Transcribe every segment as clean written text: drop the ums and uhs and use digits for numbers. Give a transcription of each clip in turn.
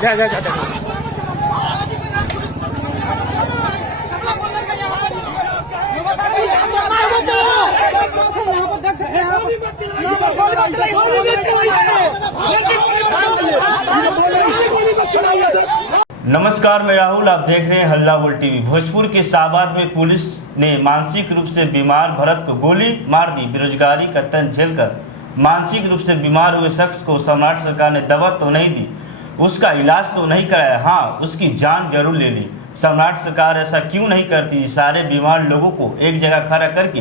नमस्कार, मैं राहुल, आप देख रहे हैं हल्ला बोल टीवी। भोजपुर के शाहबाद में पुलिस ने मानसिक रूप से बीमार भरत को गोली मार दी। बेरोजगारी का तंज झेलकर मानसिक रूप से बीमार हुए शख्स को सम्राट सरकार ने दवा तो नहीं दी, उसका इलाज तो नहीं कराया, हाँ उसकी जान जरूर ले ली। सम्राट सरकार ऐसा क्यों नहीं करती? सारे बीमार लोगों को एक जगह खड़ा करके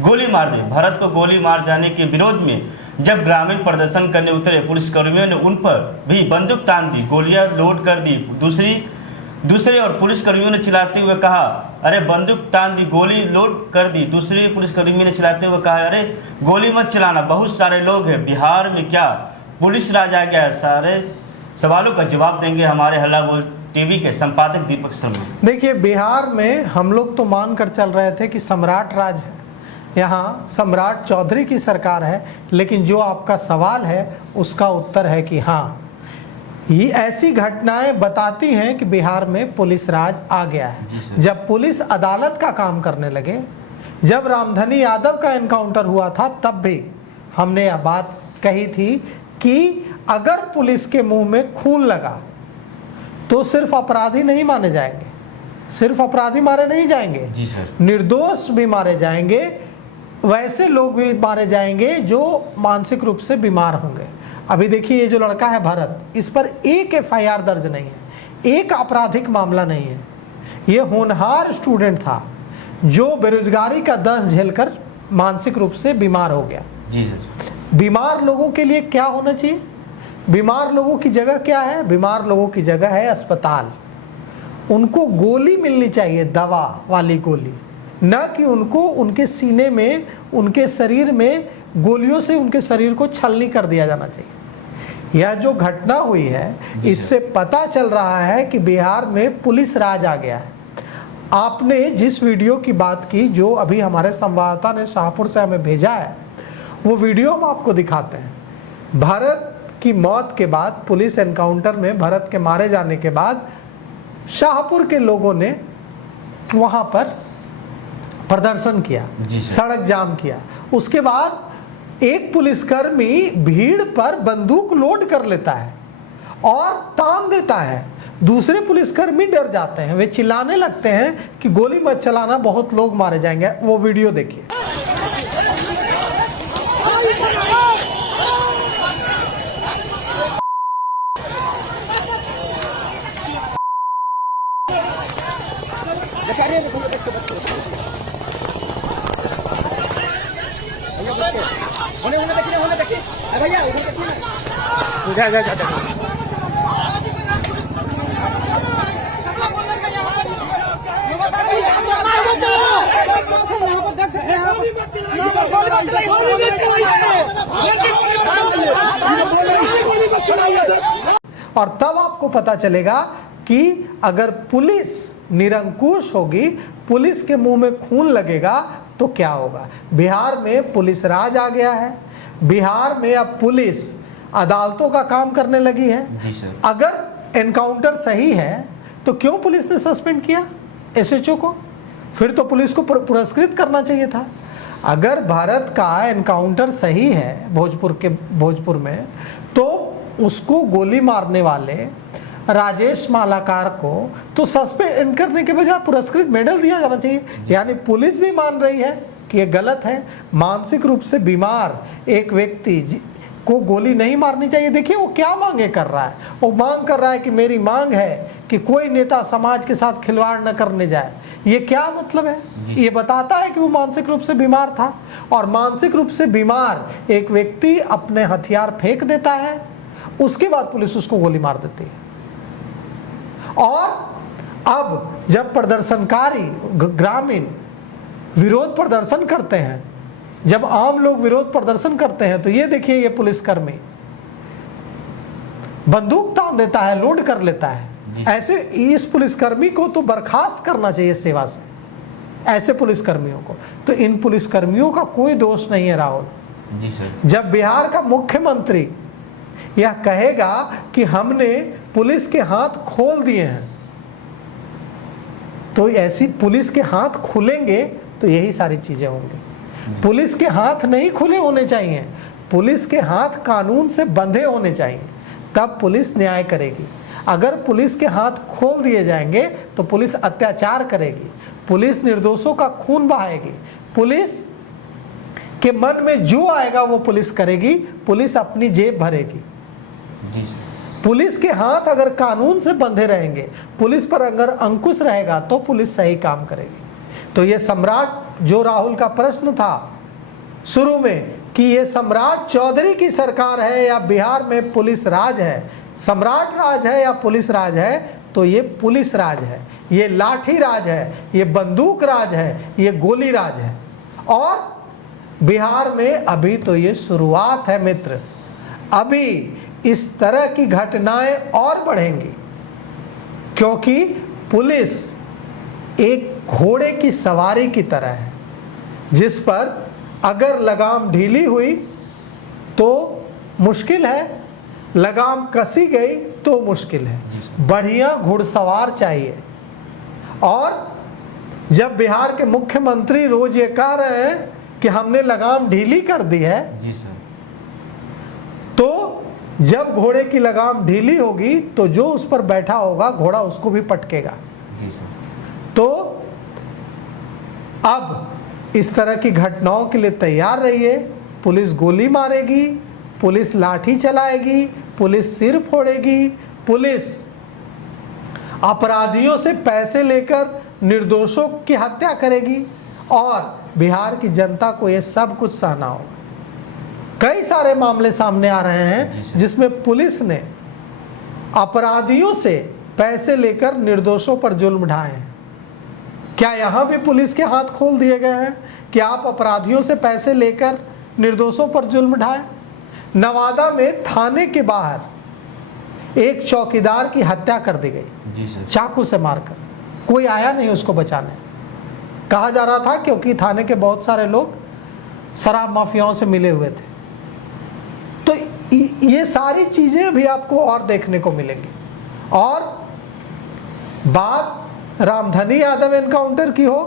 गोली मार दे। भरत को गोली मार जाने के विरोध में जब ग्रामीण प्रदर्शन करने उतरे, पुलिसकर्मियों ने उन पर भी बंदूक तान दी, गोलियां लोड कर दी। दूसरे और पुलिसकर्मियों ने चिल्लाते हुए कहा, अरे बंदूक तान दी, गोली लोड कर दी। दूसरे पुलिसकर्मियों ने चिल्लाते हुए कहा, अरे गोली मत चलाना, बहुत सारे लोग हैं। बिहार में क्या पुलिस राज आ गया? सारे सवालों का जवाब देंगे हमारे हल्ला बोल टीवी के संपादक दीपक शर्मा। देखिए, बिहार में हम लोग तो मान कर चल रहे थे कि सम्राट राज है, यहाँ सम्राट चौधरी की सरकार है, लेकिन जो आपका सवाल है उसका उत्तर है कि हाँ, ये ऐसी घटनाएं बताती हैं कि बिहार में पुलिस राज आ गया है। जब पुलिस अदालत का काम करने लगे, जब रामधनी यादव का एनकाउंटर हुआ था, तब भी हमने यह बात कही थी कि अगर पुलिस के मुंह में खून लगा तो सिर्फ अपराधी नहीं माने जाएंगे, सिर्फ अपराधी मारे नहीं जाएंगे, जी सर, निर्दोष भी मारे जाएंगे, वैसे लोग भी मारे जाएंगे जो मानसिक रूप से बीमार होंगे। अभी देखिए, ये जो लड़का है भरत, इस पर एक एफआईआर दर्ज नहीं है, एक आपराधिक मामला नहीं है। ये होनहार स्टूडेंट था जो बेरोजगारी का दंश झेलकर मानसिक रूप से बीमार हो गया। जी सर। बीमार लोगों के लिए क्या होना चाहिए? बीमार लोगों की जगह क्या है? बीमार लोगों की जगह है अस्पताल। उनको गोली मिलनी चाहिए, दवा वाली गोली, न कि उनको उनके सीने में, उनके शरीर में गोलियों से उनके शरीर को छलनी कर दिया जाना चाहिए। यह जो घटना हुई है, इससे पता चल रहा है कि बिहार में पुलिस राज आ गया है। आपने जिस वीडियो की बात की, जो अभी हमारे संवाददाता ने शाहपुर से हमें भेजा है, वो वीडियो हम आपको दिखाते हैं। भरत की मौत के बाद, पुलिस एनकाउंटर में भरत के मारे जाने के बाद, शाहपुर के लोगों ने वहां पर प्रदर्शन किया, सड़क जाम किया। उसके बाद एक पुलिसकर्मी भीड़ पर बंदूक लोड कर लेता है और तान देता है। दूसरे पुलिसकर्मी डर जाते हैं, वे चिल्लाने लगते हैं कि गोली मत चलाना, बहुत लोग मारे जाएंगे। वो वीडियो देखिए। और तब आपको पता चलेगा कि अगर पुलिस निरंकुश होगी, पुलिस के मुंह में खून लगेगा तो क्या होगा। बिहार में पुलिस राज आ गया है। बिहार में अब पुलिस अदालतों का काम करने लगी है। जी सर। अगर एनकाउंटर सही है तो क्यों पुलिस ने सस्पेंड किया एसएचओ को? फिर तो पुलिस को पुरस्कृत करना चाहिए था। अगर भारत का एनकाउंटर सही है भोजपुर में, तो उसको गोली मारने वाले राजेश मालाकार को तो सस्पेंड करने के बजाय पुरस्कृत मेडल दिया जाना चाहिए। यानी पुलिस भी मान रही है कि ये गलत है। मानसिक रूप से बीमार एक व्यक्ति को गोली नहीं मारनी चाहिए। देखिए वो क्या मांगे कर रहा है। वो मांग कर रहा है कि मेरी मांग है कि कोई नेता समाज के साथ खिलवाड़ न करने जाए। ये क्या मतलब है? ये बताता है कि वो मानसिक रूप से बीमार था। और मानसिक रूप से बीमार एक व्यक्ति अपने हथियार फेंक देता है, उसके बाद पुलिस उसको गोली मार देती है। और अब जब प्रदर्शनकारी ग्रामीण विरोध प्रदर्शन करते हैं, जब आम लोग विरोध प्रदर्शन करते हैं, तो ये देखिए, ये पुलिसकर्मी बंदूक तान देता है, लोड कर लेता है। ऐसे इस पुलिसकर्मी को तो बर्खास्त करना चाहिए सेवा से, ऐसे पुलिसकर्मियों को। तो इन पुलिसकर्मियों का कोई दोष नहीं है राहुल जी सर। जब बिहार का मुख्यमंत्री यह कहेगा कि हमने पुलिस के हाथ खोल दिए हैं। तो ऐसी पुलिस के हाथ खुलेंगे तो यही सारी चीजें होंगी। पुलिस के हाथ नहीं खुले होने चाहिए, पुलिस के हाथ कानून से बंधे होने चाहिए, तब पुलिस न्याय करेगी। अगर पुलिस के हाथ खोल दिए जाएंगे तो पुलिस अत्याचार करेगी, पुलिस निर्दोषों का खून बहाएगी, पुलिस के मन में जो आएगा वो पुलिस करेगी, पुलिस अपनी जेब भरेगी। पुलिस के हाथ अगर कानून से बंधे रहेंगे, पुलिस पर अगर अंकुश रहेगा तो पुलिस सही काम करेगी। तो ये सम्राट, जो राहुल का प्रश्न था शुरू में कि ये सम्राट चौधरी की सरकार है या बिहार में पुलिस राज है, सम्राट राज है या पुलिस राज है, तो ये पुलिस राज है, ये लाठी राज है, ये बंदूक राज है, ये गोली राज है। और बिहार में अभी तो ये शुरुआत है मित्र, अभी इस तरह की घटनाएं और बढ़ेंगी, क्योंकि पुलिस एक घोड़े की सवारी की तरह है, जिस पर अगर लगाम ढीली हुई तो मुश्किल है, लगाम कसी गई तो मुश्किल है। बढ़िया घुड़सवार चाहिए। और जब बिहार के मुख्यमंत्री रोज ये कह रहे हैं कि हमने लगाम ढीली कर दी है, जी सर, तो जब घोड़े की लगाम ढीली होगी तो जो उस पर बैठा होगा घोड़ा उसको भी पटकेगा। जी सर। तो अब इस तरह की घटनाओं के लिए तैयार रहिए। पुलिस गोली मारेगी, पुलिस लाठी चलाएगी, पुलिस सिर फोड़ेगी, पुलिस अपराधियों से पैसे लेकर निर्दोषों की हत्या करेगी, और बिहार की जनता को ये सब कुछ सहना होगा। कई सारे मामले सामने आ रहे हैं जिसमें पुलिस ने अपराधियों से पैसे लेकर निर्दोषों पर जुल्म ढाए हैं। क्या यहां भी पुलिस के हाथ खोल दिए गए हैं कि आप अपराधियों से पैसे लेकर निर्दोषों पर जुल्म ढाएं? नवादा में थाने के बाहर एक चौकीदार की हत्या कर दी गई, चाकू से मारकर। कोई आया नहीं उसको बचाने। कहा जा रहा था क्योंकि थाने के बहुत सारे लोग शराब माफियाओं से मिले हुए थे। तो ये सारी चीजें भी आपको और देखने को मिलेंगी। और बात रामधनी यादव एनकाउंटर की हो,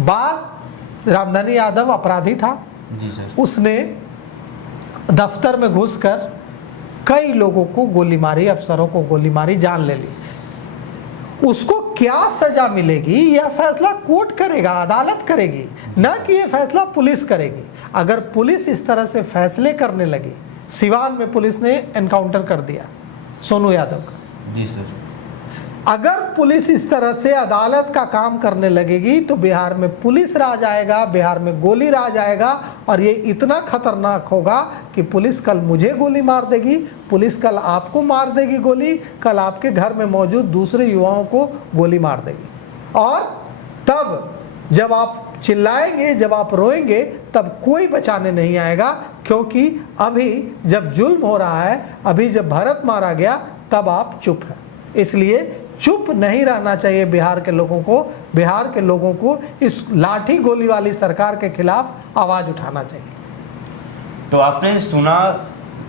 बात रामधनी यादव अपराधी था, जी सर। उसने दफ्तर में घुसकर कई लोगों को गोली मारी, अफसरों को गोली मारी, जान ले ली। उसको क्या सजा मिलेगी यह फैसला कोर्ट करेगा, अदालत करेगी, ना कि यह फैसला पुलिस करेगी। अगर पुलिस इस तरह से फैसले करने लगी, सिवान में पुलिस ने एनकाउंटर कर दिया सोनू यादव का, जी सर, अगर पुलिस इस तरह से अदालत का काम करने लगेगी तो बिहार में पुलिस राज आएगा, बिहार में गोली राज आएगा। और ये इतना खतरनाक होगा कि पुलिस कल मुझे गोली मार देगी, पुलिस कल आपको मार देगी गोली, कल आपके घर में मौजूद दूसरे युवाओं को गोली मार देगी। और तब जब आप चिल्लाएंगे, जब आप रोएंगे, तब कोई बचाने नहीं आएगा, क्योंकि अभी जब जुल्म हो रहा है, अभी जब भारत मारा गया, तब आप चुप हैं। इसलिए चुप नहीं रहना चाहिए बिहार के लोगों को। बिहार के लोगों को इस लाठी गोली वाली सरकार के खिलाफ आवाज उठाना चाहिए। तो आपने सुना,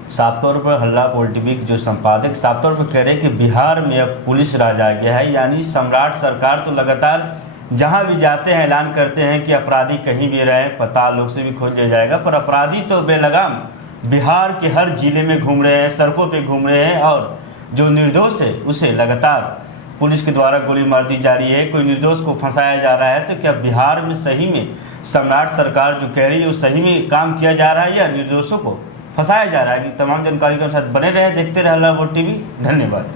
साफ तौर पर हल्ला बोल टीवी के जो संपादक साफ तौर पर कह रहे हैं कि बिहार में अब पुलिस राज आ गया है। यानी सम्राट सरकार तो लगातार जहां भी जाते हैं ऐलान करते हैं कि अपराधी कहीं भी रहे, पता लोग से भी खोज लिया जाएगा, पर अपराधी तो बेलगाम बिहार के हर जिले में घूम रहे हैं, सड़कों पे घूम रहे हैं, और जो निर्दोष है उसे लगातार पुलिस के द्वारा गोली मार दी जा रही है, कोई निर्दोष को फंसाया जा रहा है। तो क्या बिहार में सही में सम्राट सरकार जो कह रही है वो सही में काम किया जा रहा है या निर्दोषों को फंसाया जा रहा है? कि तमाम जानकारी के साथ बने रहे, देखते रहे हल्ला बोल टीवी। धन्यवाद।